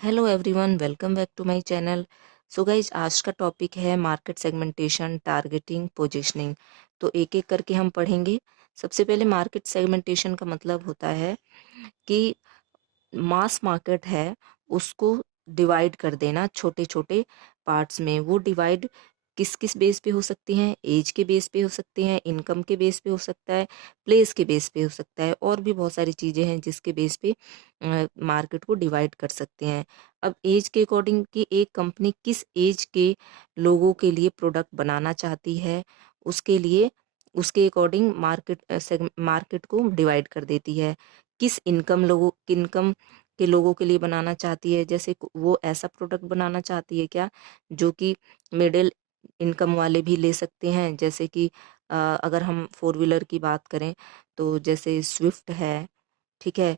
Hello everyone, welcome back to my channel. So guys, आज का topic है market segmentation, targeting, positioning. तो एक एक करके हम पढ़ेंगे। सबसे पहले मार्केट सेगमेंटेशन का मतलब होता है कि मास मार्केट है उसको डिवाइड कर देना छोटे छोटे पार्ट्स में। वो डिवाइड किस किस बेस पे हो सकती हैं? एज के बेस पे हो सकती हैं, इनकम के बेस पे हो सकता है, प्लेस के बेस पे हो सकता है, और भी बहुत सारी चीज़ें हैं जिसके बेस पे मार्केट को डिवाइड कर सकते हैं। अब एज के अकॉर्डिंग कि एक कंपनी किस एज के लोगों के लिए प्रोडक्ट बनाना चाहती है, उसके लिए उसके अकॉर्डिंग मार्केट को डिवाइड कर देती है। किस इनकम के लोगों के लिए बनाना चाहती है, जैसे वो ऐसा प्रोडक्ट बनाना चाहती है क्या जो कि मिडिल इनकम वाले भी ले सकते हैं। जैसे कि अगर हम फोर व्हीलर की बात करें तो जैसे स्विफ्ट है, ठीक है।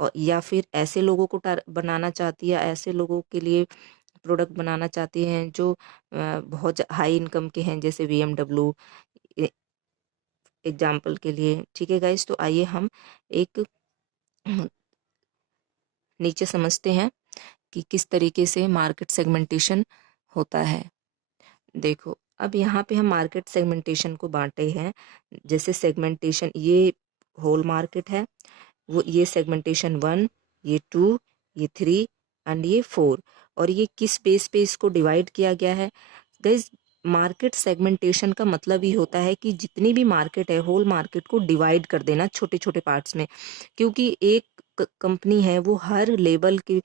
और या फिर ऐसे लोगों को बनाना चाहती है, ऐसे लोगों के लिए प्रोडक्ट बनाना चाहती हैं जो बहुत हाई इनकम के हैं, जैसे BMW एग्जाम्पल के लिए। ठीक है गाइस, तो आइए हम एक नीचे समझते हैं कि किस तरीके से मार्केट सेगमेंटेशन होता है। देखो, अब यहाँ पे हम मार्केट सेगमेंटेशन को बांटे हैं। जैसे सेगमेंटेशन, ये होल मार्केट है, वो ये सेगमेंटेशन 1, ये 2, ये 3 एंड ये 4। और ये किस बेस पे इसको डिवाइड किया गया है? गाइस, मार्केट सेगमेंटेशन का मतलब ही होता है कि जितनी भी मार्केट है, होल मार्केट को डिवाइड कर देना छोटे छोटे पार्ट्स में। क्योंकि एक कंपनी है वो हर लेवल के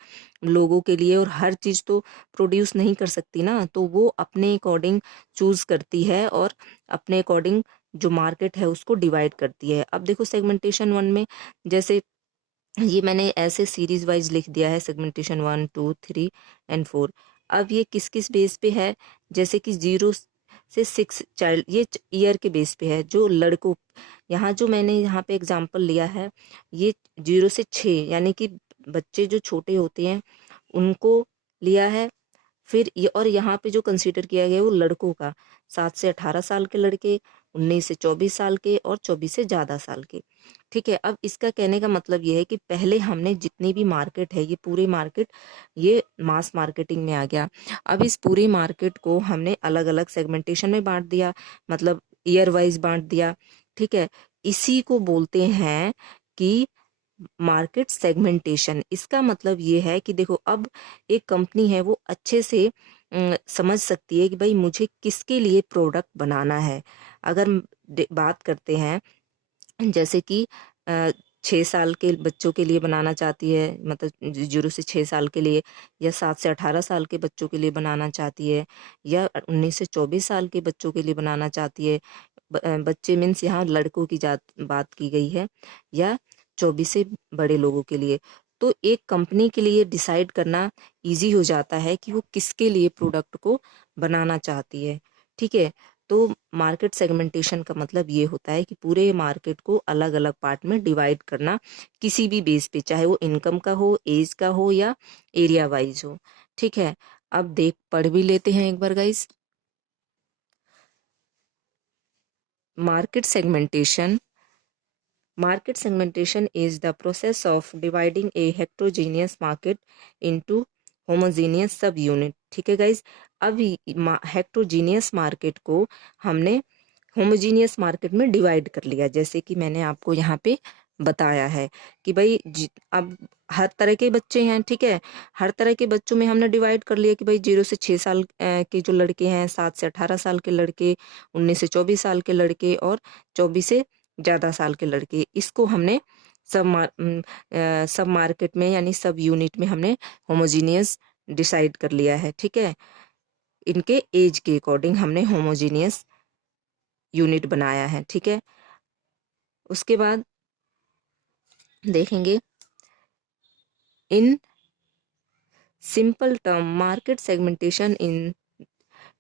लोगों के लिए और हर चीज़ तो प्रोड्यूस नहीं कर सकती ना, तो वो अपने अकॉर्डिंग चूज करती है और अपने अकॉर्डिंग जो मार्केट है उसको डिवाइड करती है। अब देखो, सेगमेंटेशन 1 में जैसे ये मैंने ऐसे सीरीज वाइज लिख दिया है, सेगमेंटेशन 1, 2, 3 एंड 4। अब ये किस किस बेस पे है? जैसे कि 0 से 6 चाइल्ड, ये ईयर के बेस पे है, जो लड़कों। यहाँ जो मैंने यहाँ पे एग्जांपल लिया है, ये 0 से 6 यानी कि बच्चे जो छोटे होते हैं उनको लिया है। फिर ये, और यहाँ पे जो कंसीडर किया गया है वो लड़कों का, 7 से 18 साल के लड़के, 19 से 24 साल के, और 24 से ज़्यादा साल के। ठीक है। अब इसका कहने का मतलब ये है कि पहले हमने जितनी भी मार्केट है, ये पूरी मार्केट, ये मास मार्केटिंग में आ गया। अब इस पूरी मार्केट को हमने अलग अलग सेगमेंटेशन में बांट दिया, मतलब ईयर वाइज बांट दिया। ठीक है। इसी को बोलते हैं कि मार्केट सेगमेंटेशन। इसका मतलब ये है कि देखो, अब एक कंपनी है वो अच्छे से समझ सकती है कि भाई मुझे किसके लिए प्रोडक्ट बनाना है। अगर बात करते हैं, जैसे कि 6 साल के बच्चों के लिए बनाना चाहती है, मतलब 0 से 6 साल के लिए, या 7 से 18 साल के बच्चों के लिए बनाना चाहती है, या 19 से 24 साल के बच्चों के लिए बनाना चाहती है। बच्चे मीन्स यहाँ लड़कों की जात बात की गई है, या 24 से बड़े लोगों के लिए। तो एक कंपनी के लिए डिसाइड करना इजी हो जाता है कि वो किसके लिए प्रोडक्ट को बनाना चाहती है। ठीक है। तो मार्केट सेगमेंटेशन का मतलब ये होता है कि पूरे मार्केट को अलग अलग पार्ट में डिवाइड करना, किसी भी बेस पे, चाहे वो इनकम का हो, एज का हो, या एरिया वाइज हो। ठीक है। अब देख पढ़ भी लेते हैं एक बार guys. Market segmentation, market segmentation is the process of dividing a heterogeneous market into homogeneous सब यूनिट। ठीक है गाइज। अब हेट्रोजीनियस मार्केट को हमने होमोजीनियस मार्केट में डिवाइड कर लिया, जैसे कि मैंने आपको यहाँ पे बताया है कि भाई अब हर तरह के बच्चे हैं। ठीक है। हर तरह के बच्चों में हमने डिवाइड कर लिया कि भाई 0 से 6 साल के जो लड़के हैं, 7 से 18 साल के लड़के, 19 से 24 साल के लड़के, और 24 से ज़्यादा साल के लड़के, इसको हमने सब मार्केट में यानी सब यूनिट में हमने होमोजीनियस डिसाइड कर लिया है। ठीक है। इनके एज के अकॉर्डिंग हमने होमोजीनियस यूनिट बनाया है। ठीक है। उसके बाद देखेंगे, in simple term market segmentation in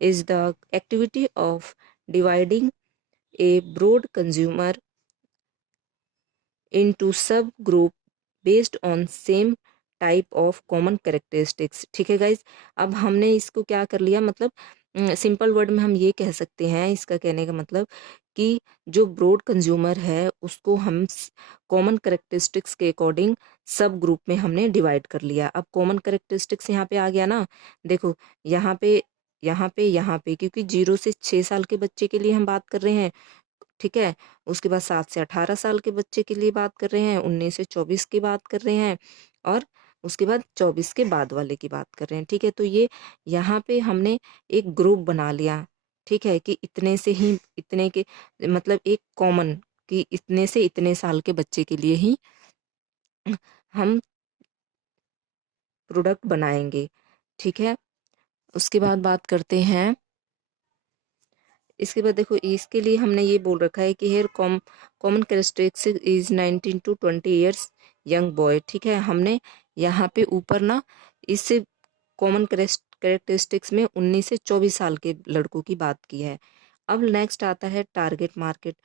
is the activity of dividing a broad consumer into subgroup based on same type of common characteristics. ठीक है गाइज। अब हमने इसको क्या कर लिया, मतलब सिंपल वर्ड में हम ये कह सकते हैं, इसका कहने का मतलब कि जो ब्रॉड कंज्यूमर है उसको हम कॉमन करेक्टरिस्टिक्स के अकॉर्डिंग सब ग्रुप में हमने डिवाइड कर लिया। अब कॉमन करेक्टरिस्टिक्स यहाँ पे आ गया ना, देखो यहाँ पे यहाँ पे क्योंकि 0 से 6 साल के बच्चे के लिए हम बात कर रहे हैं, ठीक है। उसके बाद 7 से 18 साल के बच्चे के लिए बात कर रहे हैं, 19 से 24 की बात कर रहे हैं, और उसके बाद 24 के बाद वाले की बात कर रहे हैं, ठीक है। तो ये यहाँ पे हमने एक ग्रुप बना लिया, ठीक है, कि इतने से ही इतने के मतलब एक कॉमन कि इतने से इतने साल के बच्चे के लिए ही हम प्रोडक्ट बनाएंगे, ठीक है। उसके बाद बात करते हैं, इसके बाद देखो इसके लिए हमने ये बोल रखा है कि here common characteristics is 19 to 20 years young boy, ठीक है। हमने यहाँ पे ऊपर ना इस कॉमन कैरेक्टरिस्टिक्स में 19 से 24 साल के लड़कों की बात की है। अब नेक्स्ट आता है टारगेट मार्केट।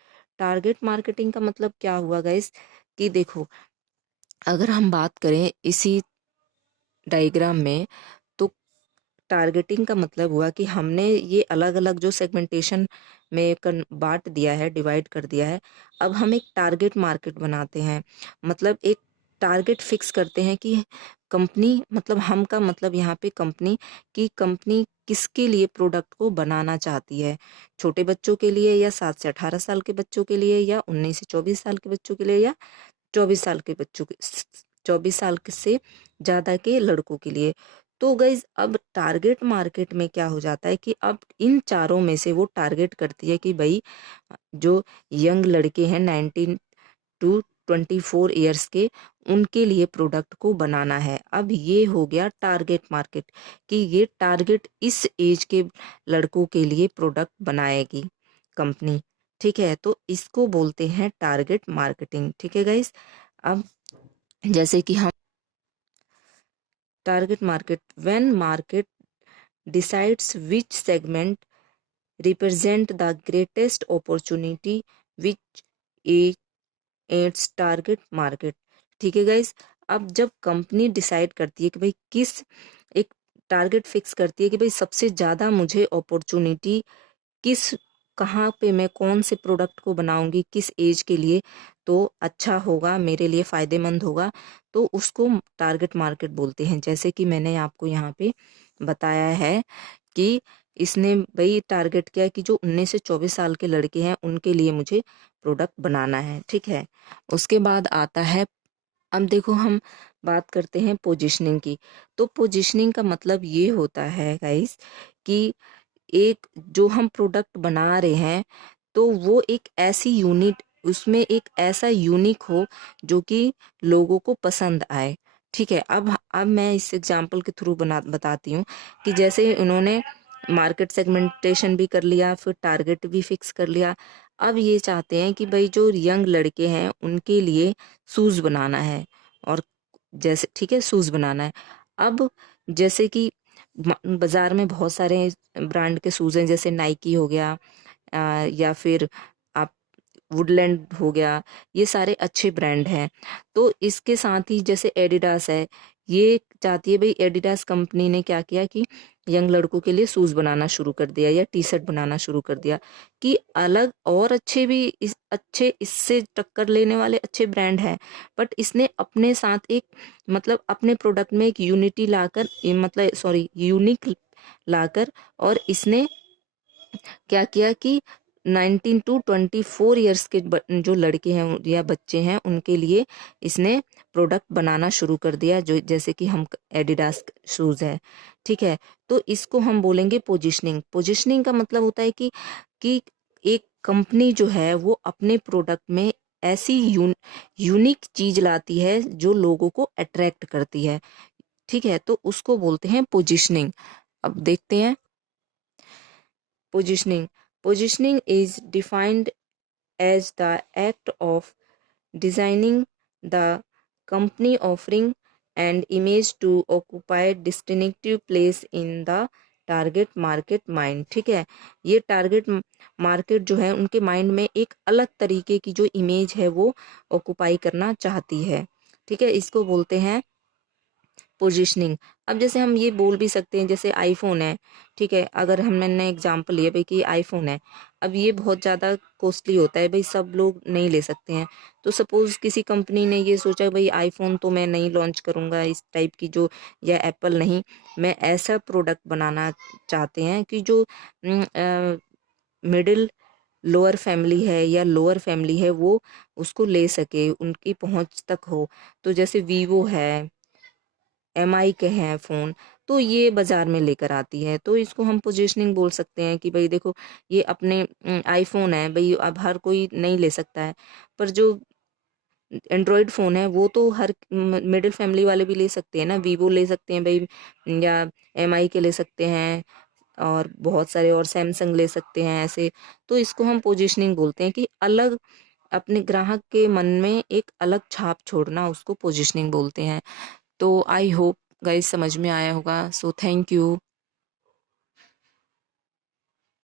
टारगेट मार्केटिंग का मतलब क्या हुआ गाइस, कि देखो अगर हम बात करें इसी डायग्राम में, तो टारगेटिंग का मतलब हुआ कि हमने ये अलग अलग जो सेगमेंटेशन में बांट दिया है, डिवाइड कर दिया है, अब हम एक टारगेट मार्केट बनाते हैं। मतलब एक टारगेट फिक्स करते हैं कि कंपनी, मतलब हम का मतलब यहाँ पे कंपनी की कंपनी किसके लिए प्रोडक्ट को बनाना चाहती है, छोटे बच्चों के लिए या 7 से 18 साल के बच्चों के लिए या 19 से 24 साल के बच्चों के लिए या 24 साल के बच्चों के 24 साल से ज़्यादा के लड़कों के लिए। तो गाइज अब टारगेट मार्केट में क्या हो जाता है कि अब इन चारों में से वो टारगेट करती है कि भाई जो यंग लड़के हैं 19 टू 24 ईयर्स के, उनके लिए प्रोडक्ट को बनाना है। अब ये हो गया टारगेट मार्केट कि ये टारगेट इस एज के लड़कों के लिए प्रोडक्ट बनाएगी कंपनी, ठीक है। तो इसको बोलते हैं टारगेट मार्केटिंग, ठीक है गाइस। अब जैसे कि हम target market, when market decides which segment represent the greatest opportunity which its target market, ठीक है गाइस। अब जब कंपनी डिसाइड करती है कि भाई किस, एक टारगेट फिक्स करती है कि भाई सबसे ज़्यादा मुझे अपॉर्चुनिटी किस, कहाँ पे मैं कौन से प्रोडक्ट को बनाऊंगी, किस एज के लिए तो अच्छा होगा, मेरे लिए फ़ायदेमंद होगा, तो उसको टारगेट मार्केट बोलते हैं। जैसे कि मैंने आपको यहाँ पे बताया है कि इसने भाई टारगेट किया कि जो 19 से 24 साल के लड़के हैं उनके लिए मुझे प्रोडक्ट बनाना है, ठीक है। उसके बाद आता है, अब देखो हम बात करते हैं पोजीशनिंग की। तो पोजीशनिंग का मतलब ये होता है गाइस कि एक जो हम प्रोडक्ट बना रहे हैं तो वो एक ऐसी यूनिट, उसमें एक ऐसा यूनिक हो जो कि लोगों को पसंद आए, ठीक है। अब मैं इस एग्जांपल के थ्रू बताती हूँ कि जैसे उन्होंने मार्केट सेगमेंटेशन भी कर लिया, फिर टारगेट भी फिक्स कर लिया। अब ये चाहते हैं कि भाई जो यंग लड़के हैं उनके लिए शूज़ बनाना है, और जैसे ठीक है शूज़ बनाना है। अब जैसे कि बाज़ार में बहुत सारे ब्रांड के शूज़ हैं, जैसे नाइकी हो गया, या फिर आप वुडलैंड हो गया, ये सारे अच्छे ब्रांड हैं। तो इसके साथ ही जैसे एडिडास है, ये चाहती है भाई, एडिडास कंपनी ने क्या किया कि यंग लड़कों के लिए शूज़ बनाना शुरू कर दिया या टी शर्ट बनाना शुरू कर दिया, कि अलग और अच्छे भी अच्छे इससे टक्कर लेने वाले अच्छे ब्रांड हैं, बट इसने अपने साथ एक, मतलब अपने प्रोडक्ट में एक यूनिटी लाकर, मतलब सॉरी यूनिक लाकर, और इसने क्या किया कि 19 टू 24 ईयर्स के जो लड़के हैं या बच्चे हैं उनके लिए इसने प्रोडक्ट बनाना शुरू कर दिया, जो जैसे कि हम एडिडास शूज़ है, ठीक है। तो इसको हम बोलेंगे पोजीशनिंग। पोजीशनिंग का मतलब होता है कि एक कंपनी जो है वो अपने प्रोडक्ट में ऐसी यूनिक चीज लाती है जो लोगों को अट्रैक्ट करती है, ठीक है। तो उसको बोलते हैं पोजीशनिंग। अब देखते हैं positioning. Positioning is defined as the act of designing the company offering and image to occupy distinctive place in the target market mind, ठीक है। ये टारगेट मार्केट जो है उनके माइंड में एक अलग तरीके की जो इमेज है वो ऑक्युपाई करना चाहती है, ठीक है। इसको बोलते हैं पोजीशनिंग। अब जैसे हम ये बोल भी सकते हैं, जैसे आईफ़ोन है, ठीक है? अगर मैंने एग्ज़ाम्पल लिया भई कि आईफ़ोन है, अब ये बहुत ज़्यादा कॉस्टली होता है, भई सब लोग नहीं ले सकते हैं। तो सपोज़ किसी कंपनी ने ये सोचा भई आईफ़ोन तो मैं नहीं लॉन्च करूँगा इस टाइप की, जो या एप्पल नहीं, मैं ऐसा प्रोडक्ट बनाना चाहते हैं कि जो मिडल लोअर फैमिली है या लोअर फैमिली है, वो उसको ले सके, उनकी पहुँच तक हो। तो जैसे वीवो है, एमआई के हैं फ़ोन, तो ये बाज़ार में लेकर आती है। तो इसको हम पोज़ीशनिंग बोल सकते हैं कि भई देखो, ये अपने आईफ़ोन है, भई अब हर कोई नहीं ले सकता है। पर जो एंड्रॉइड फ़ोन है वो तो हर मिडिल फैमिली वाले भी ले सकते हैं ना, वीवो ले सकते हैं भई, या एमआई के ले सकते हैं, और बहुत सारे और सैमसंग ले सकते हैं ऐसे। तो इसको हम पोज़ीशनिंग बोलते हैं कि अलग अपने ग्राहक के मन में एक अलग छाप छोड़ना, उसको पोज़ीशनिंग बोलते हैं। तो आई होप गाइस समझ में आया होगा। So thank you.